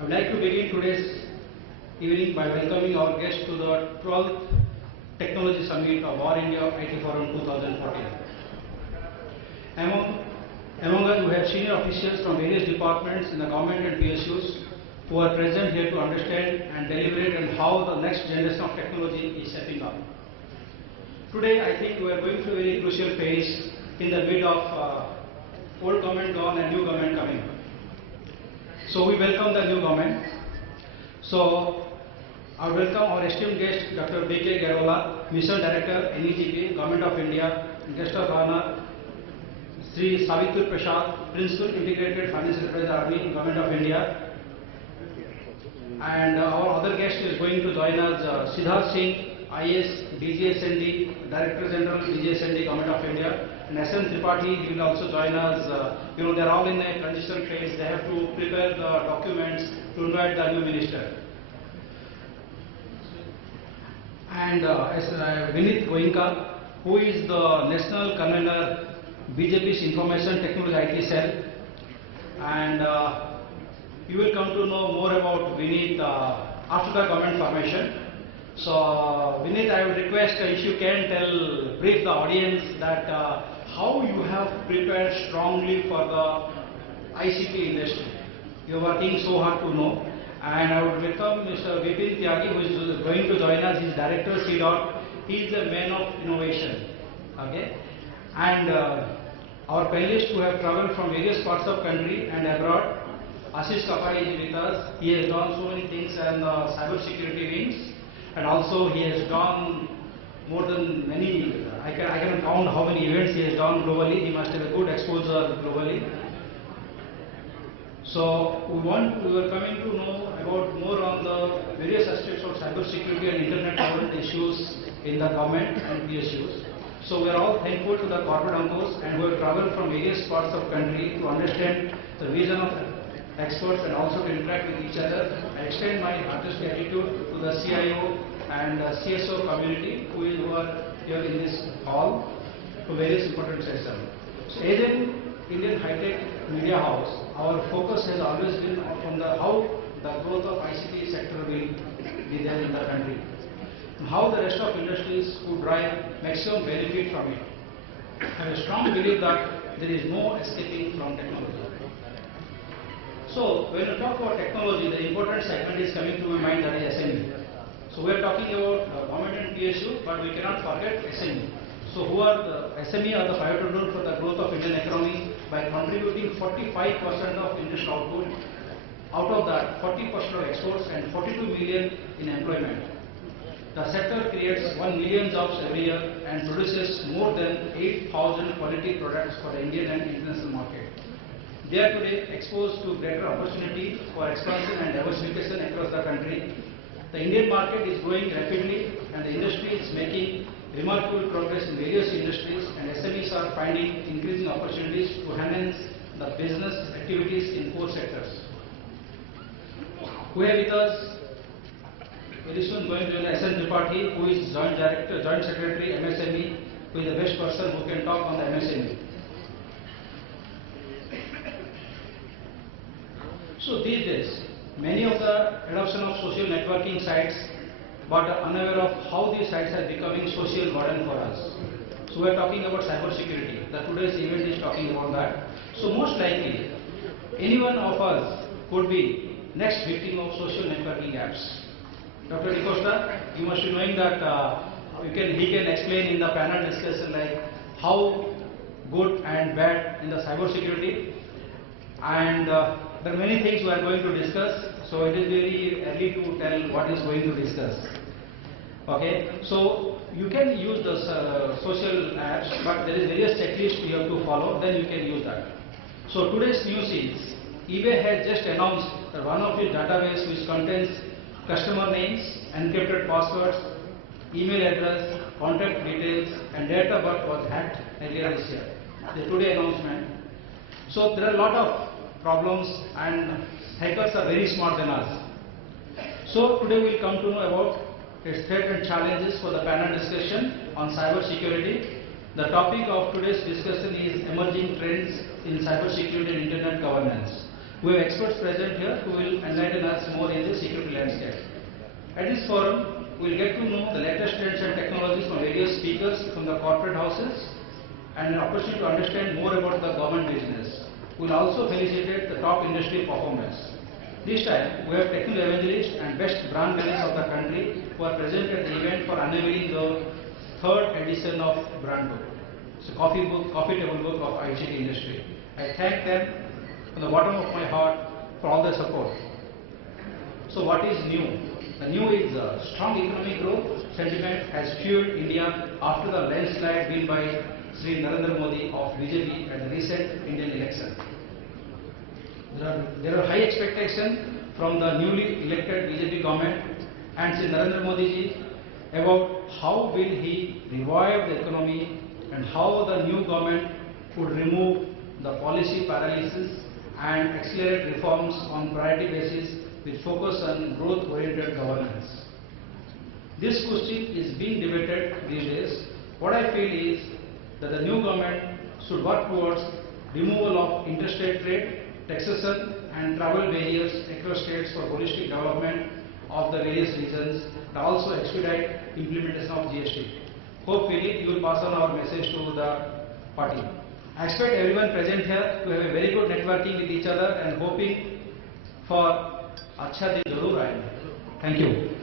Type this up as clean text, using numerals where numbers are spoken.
I would like to begin today's evening by welcoming our guests to the 12th Technology Summit of All India IT Forum 2014. Among us, we have senior officials from various departments in the government and PSUs who are present here to understand and deliberate on how the next generation of technology is shaping up. Today, I think we are going through a very crucial phase in the mid of old government gone and new government coming. So we welcome the new government. So I welcome our esteemed guest, Dr. B.K. Garola, Mission Director, NEGP, Government of India, Guest of Honor, Sri Savitur Prasad, Principal Integrated Financial Enterprise Army, Government of India. And our other guest is going to join us, Siddharth Singh, IS, DGSND, Director General, DGSND, Government of India. And SM Tripathi, he will also join us. They are all in a transition phase. They have to prepare the documents to invite the new minister. And Vinit Goenka, who is the National Convener, BJP's Information Technology IT Cell. And you will come to know more about Vinit after the government formation. So Vinit, I would request if you can brief the audience that how you have prepared strongly for the ICT industry. You are working so hard to know. And I would welcome Mr. Vipin Tyagi, who is going to join us. He is Director CDOT. He is the man of innovation. Okay. And our panelists who have traveled from various parts of country and abroad. Ashish Kapai is with us. He has done so many things in the cyber security wings. And also he has done more than many, I cannot count how many events he has done globally. He must have a good exposure globally. So we were coming to know about more on the various aspects of cyber security and internet governance issues in the government and PSUs. So we are all thankful to the corporate uncles and who have traveled from various parts of country to understand the vision of experts and also to interact with each other. I extend my heartiest gratitude to the CIO and CSO community who are here in this hall for various important sessions. So as an Indian high-tech media house, our focus has always been on how the growth of ICT sector will be there in the country and how the rest of industries could drive maximum benefit from it. I have a strong belief that there is no escaping from technology. So when we talk about technology, the important segment is coming to my mind, that is SME. So we are talking about government and PSU, but we cannot forget SME. So who are the SME are the pivotal for the growth of Indian economy by contributing 45% of industrial output. Out of that, 40% of exports and 42 million in employment. The sector creates 1 million jobs every year and produces more than 8,000 quality products for the Indian and international market. They are today exposed to greater opportunity for expansion and diversification across the country. The Indian market is growing rapidly and the industry is making remarkable progress in various industries, and SMEs are finding increasing opportunities to enhance the business activities in core sectors. We have with us very soon going to join SM Tripathi, who is Joint Secretary MSME, who is the best person who can talk on the MSME. So these days, many of the adoption of social networking sites, but are unaware of how these sites are becoming social burden for us. So we are talking about cyber security. Today's event is talking about that. So most likely, any one of us could be next victim of social networking apps. Dr. D'Costa, you must be knowing that he can explain in the panel discussion like how good and bad in the cyber security, and there are many things we are going to discuss, so it is very early to tell what is going to discuss. Okay, so you can use the social apps, but there is various checklists you have to follow, then you can use that. So today's news is, eBay has just announced that one of its database which contains customer names, encrypted passwords, email address, contact details and date of birth was hacked earlier this year. The today announcement. So there are a lot of problems and hackers are very smart than us. So today we will come to know about its threats and challenges for the panel discussion on cyber security. The topic of today's discussion is emerging trends in cyber security and internet governance. We have experts present here who will enlighten us more in the security landscape. At this forum, we will get to know the latest trends and technologies from various speakers from the corporate houses and an opportunity to understand more about the government business. We will also felicitate the top industry performers. This time, we have technical evangelists and best brand builders of the country who are present at the event for unveiling the third edition of Brand Book. It's a coffee table book of ICT industry. I thank them from the bottom of my heart for all their support. So what is new? The new is strong economic growth sentiment has fueled India after the landslide win by Sri Narendra Modi of BJP at the recent Indian election. There are high expectations from the newly elected BJP government and Sri Narendra Modi ji about how will he revive the economy and how the new government would remove the policy paralysis and accelerate reforms on priority basis with focus on growth-oriented governance. This question is being debated these days. What I feel is that the new government should work towards removal of interstate trade, taxation and travel barriers across states for holistic development of the various regions and also expedite implementation of GST. Hopefully, you will pass on our message to the party. I expect everyone present here to have a very good networking with each other and hoping for अच्छा दिन जरूर आएंगे. Thank you.